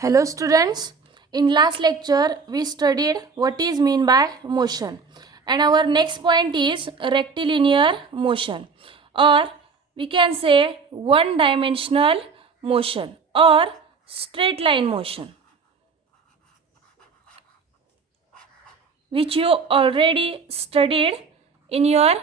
Hello students, in last lecture we studied what is mean by motion and our next point is rectilinear motion or we can say one dimensional motion or straight line motion, which you already studied in your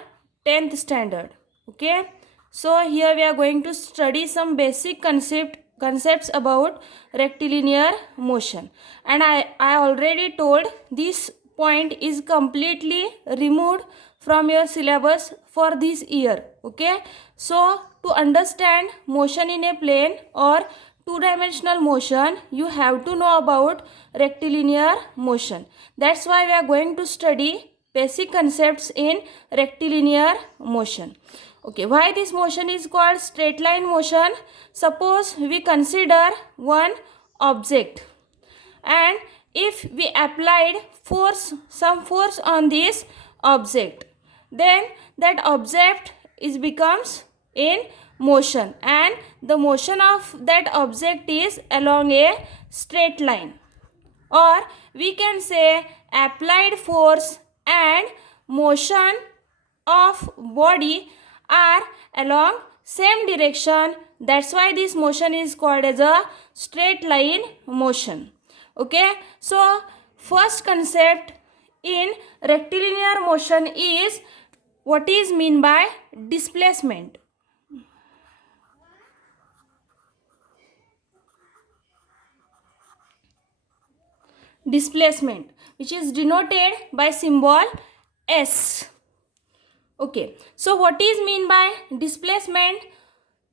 10th standard. Okay, so here we are going to study some basic concepts about rectilinear motion, and I already told this point is completely removed from your syllabus for this year. Okay, so to understand motion in a plane or two-dimensional motion, you have to know about rectilinear motion. That's why we are going to study basic concepts in rectilinear motion. Okay, why this motion is called straight line motion? Suppose we consider one object, and if we applied some force on this object, then that object becomes in motion, and the motion of that object is along a straight line, or we can say applied force and motion of body are along same direction. That's why this motion is called as a straight line motion. Okay, so first concept in rectilinear motion is what is mean by displacement. Displacement, which is denoted by symbol S. Okay, so what is mean by displacement?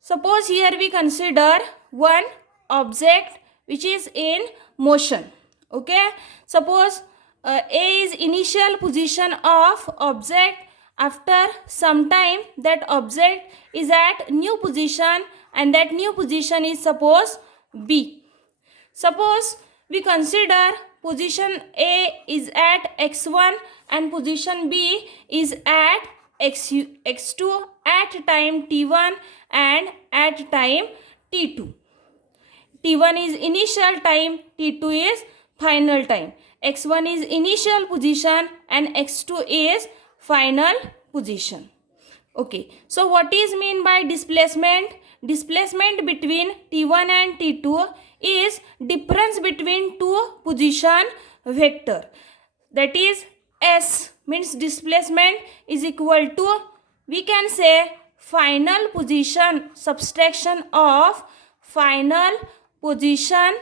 Suppose here we consider one object which is in motion. Okay, suppose A is initial position of object. After some time that object is at new position, and that new position is suppose B. Suppose we consider position A is at x1 and position B is at x2 at time t1 and at time t2. t1 is initial time, t2 is final time. x1 is initial position and x2 is final position. Okay, so what is mean by displacement? Displacement between t1 and t2 is difference between two position vector. That is S means displacement is equal to, we can say, final position subtraction of final position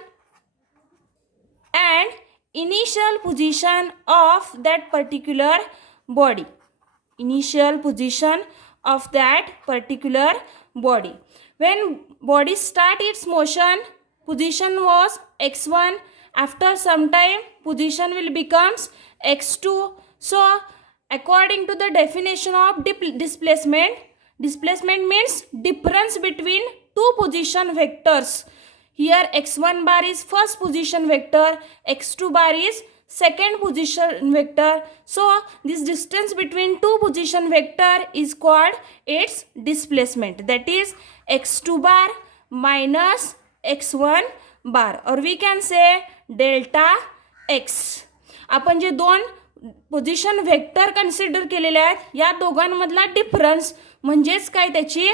and initial position of that particular body. Initial position of that particular body. When body start its motion, position was x1. After some time, position will becomes x2. So, according to the definition of displacement, displacement means difference between two position vectors. Here x1 bar is first position vector, x2 bar is second position vector. So this distance between two position vector is called its displacement. That is x2 bar minus x1 bar, or we can say delta x. आपण जे दोन position vector consider केलेले आहेत, या दोघांमधला difference म्हणजेच काय त्याची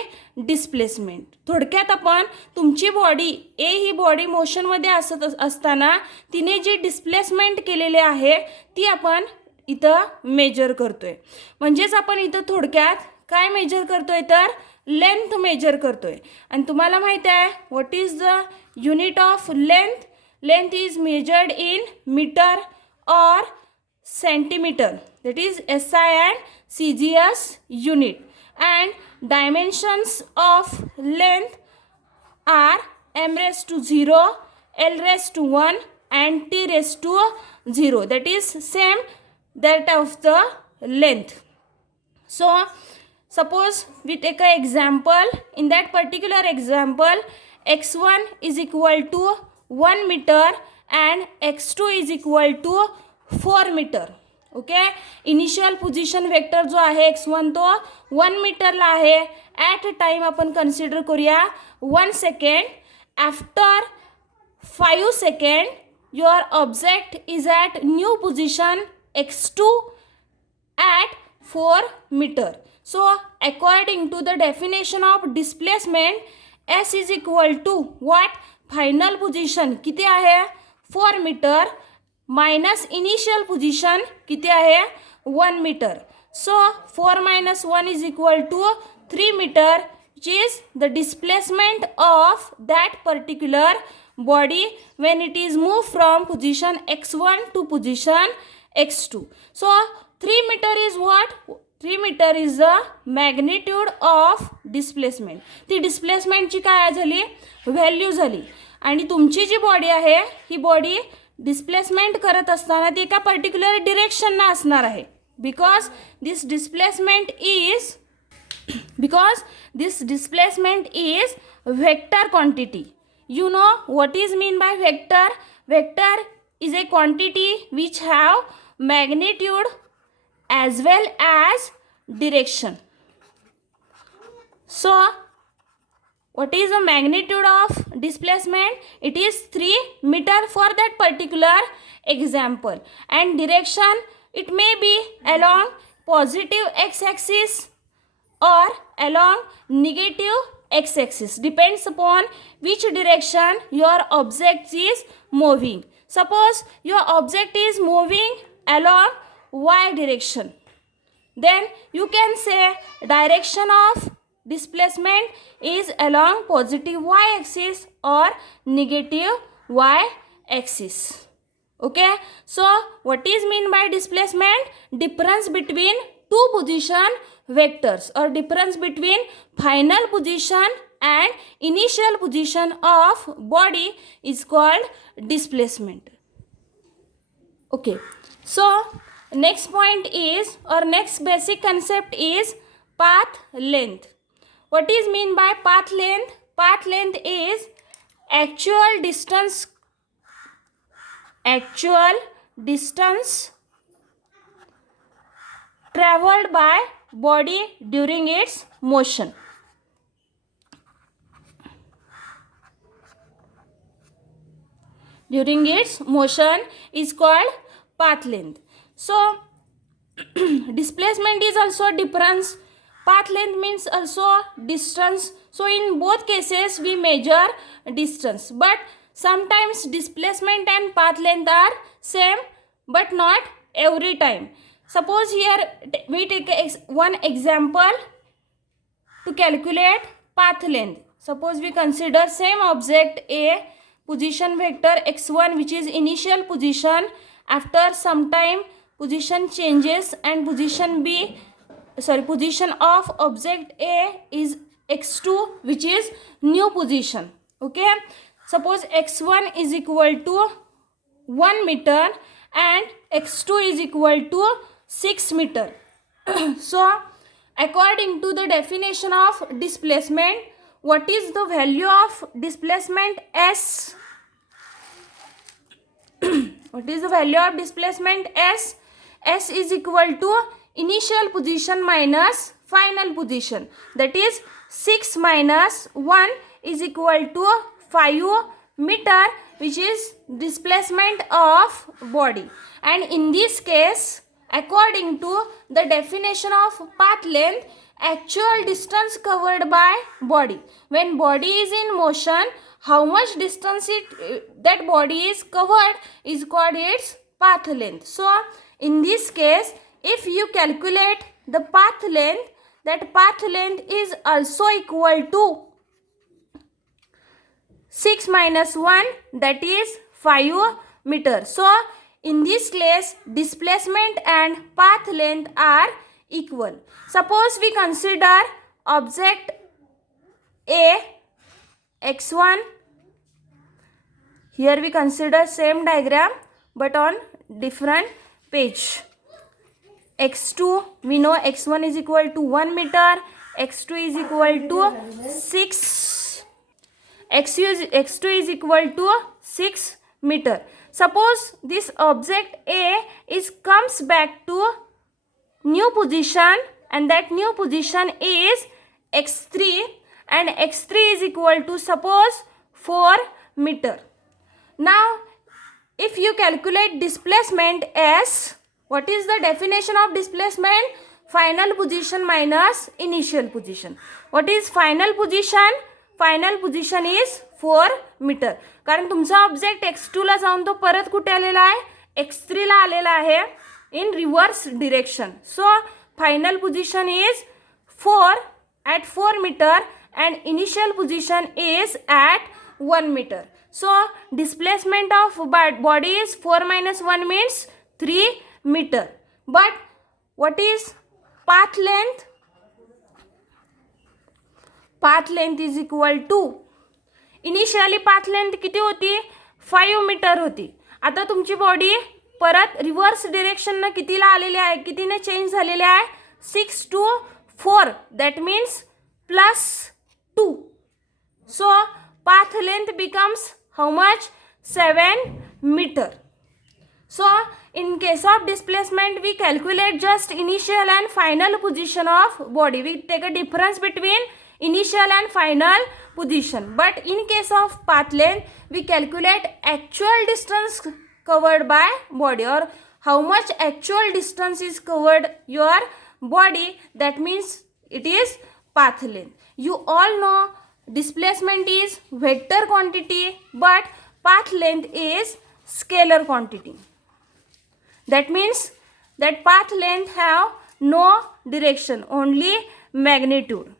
displacement. थोडक्यात आपण तुमची बॉडी ए ही बॉडी मोशनमध्ये असताना तिने जी डिस्प्लेसमेंट केलेली आहे ती आपण इथं मेजर करतोय. म्हणजेच आपण इथं थोडक्यात काय मेजर करतोय तर लेंथ मेजर करतोय. आणि तुम्हाला माहिती आहे what is the unit of length? Length is measured in metre or centimeter, that is SI and CGS unit, and dimensions of length are m raised to 0, l raised to 1 and t raised to 0, that is same that of the length. So suppose we take an example. In that particular example, x1 is equal to 1 meter and x2 is equal to 4 meter. Okay, initial position vector जो आहे x1 तो 1 मीटरला आहे. At time आपण consider करूया 1 second. After 5 seconds, your object is at new position x2 at 4 meter. So according to the definition of displacement, s is equal to what? Final position किती आहे 4 metre minus initial position किती आहे 1 metre. So 4 minus 1 is equal to 3 meter, which is the displacement of that particular body when it is moved from position x1 to position x2. So 3 meter is what? 3 meter is the magnitude of displacement. ती डिस्प्लेसमेंटची काय झाली value झाली. आणि तुमची जी body आहे ही body displacement करत असताना ती एका पर्टिक्युलर डिरेक्शनला असणार आहे. because this displacement is vector quantity. You know what is mean by vector? Vector is a quantity which have magnitude as well as direction. So what is the magnitude of displacement? It is 3 meter for that particular example, and direction, it may be along positive x-axis or along negative x-axis, depends upon which direction your object is moving. Suppose your object is moving along y direction, then you can say direction of displacement is along positive y-axis or negative y-axis. Okay, so what is mean by displacement? Difference between two position vectors, or difference between final position and initial position of body is called displacement. Okay, so next point is, or next basic concept is path length. What is mean by path length? Path length is actual distance traveled by body during its motion. During its motion is called path length. So displacement is also difference. Path length means also distance. So in both cases we measure distance, but sometimes displacement and path length are same, but not every time. Suppose here we take one example to calculate path length. Suppose we consider same object A, position vector x1, which is initial position. After some time position changes and position of object A is x2, which is new position. Okay, suppose x1 is equal to 1 meter and x2 is equal to 6 meter. So according to the definition of displacement, what is the value of displacement S? What is the value of displacement S? S is equal to initial position minus final position, that is 6 minus 1 is equal to 5 meter, which is displacement of body. And in this case, according to the definition of path length, actual distance covered by body, when body is in motion, how much distance that body is covered is called its path length. So in this case, if you calculate the path length, that path length is also equal to 6 minus 1, that is 5 meter. So in this case, displacement and path length are equal. Suppose we consider object A, x1. Here we consider same diagram but on different page. x2, we know x1 is equal to 1 meter, x2 is equal to 6, x2 is equal to 6 meter. Suppose this object A comes back to new position, and that new position is x3, and x3 is equal to suppose 4 meter. Now, if you calculate displacement as, what is the definition of displacement? Final position minus initial position. What is final position? Final position is 4 metre. कारण तुमचा object x2 ला जाऊन तो परत कुठे आलेला आहे? x3 ला आलेला आहे in reverse direction. So final position is 4 at 4 meter and initial position is at 1 meter. So displacement of body is 4 minus 1 means 3 meter. But what is path length? Path length is equal to, initially path length किती होती? 5 metre होती. आता तुमची body परत reverse डिरेक्शननं कितीला आलेली आहे? कितीने change झालेली आहे? 6 to 4. That means +2. So path length becomes how much? 7 meter. So in case of displacement we calculate just initial and final position of body. We take a difference between initial and final position. But in case of path length we calculate actual distance covered by body, or how much actual distance is covered your body. That means it is path length. You all know displacement is vector quantity, but path length is scalar quantity. That means that path length have no direction, only magnitude.